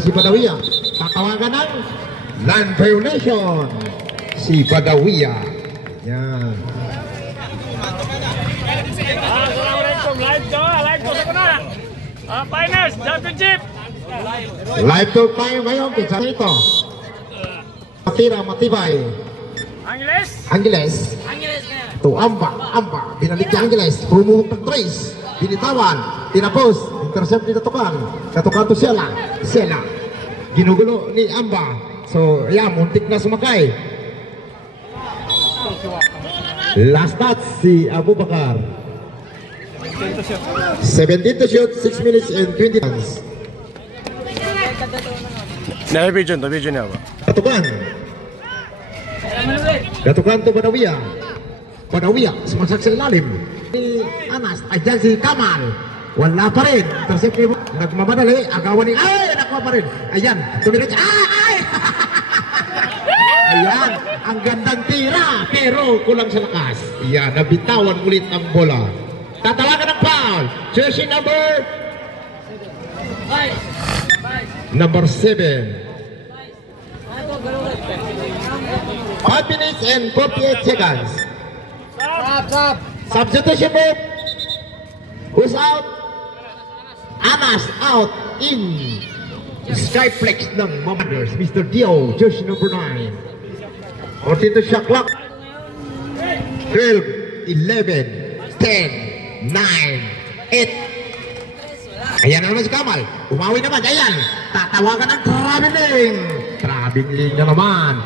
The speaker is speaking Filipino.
Si Badawia, tatawagan ng land violation. Si Badawia. Yan. Assalamualaikum. Live ko sa kana. Finals championship. Live to tayo ngayon. Pinsa ito. Matira, matibay. Angeles. To Amba. Binalik yung Angeles. Pumuhog ng trace. Binitawan. Tinapos. Intercept ni Katukan. Katukan to Sela. Ginugulo ni Amba. So, yeah, muntik na sumakay. Last touch si Abu Bakar. 17 to shoot, 6 minutes and 20 seconds. Na-vision niya ba? Katukan to Badawia. Sumasak sa ilalim. Ni Anas, ayan si Kamal. Wala pa rin. Intercept ni nagmamadali. Agawan ni nakuha pa rin. Ayan, tumirik. Ayan, ang gandang tira. Pero kulang sa lakas. Ayan, nabitawan ulit ang bola. Tatawagan ng foul. Jersey number 7. 5 minutes and 48 seconds. Substitution move. Who's out? Anas out in Skyflex ng Mamaders. Mr. Dio, jersey number 9. 42 shot clock. 12, 11, 10, 9, 8. Ayan na naman si Kamal. Umawi naman. Ayan. Tatawagan ng traveling. Traveling na naman.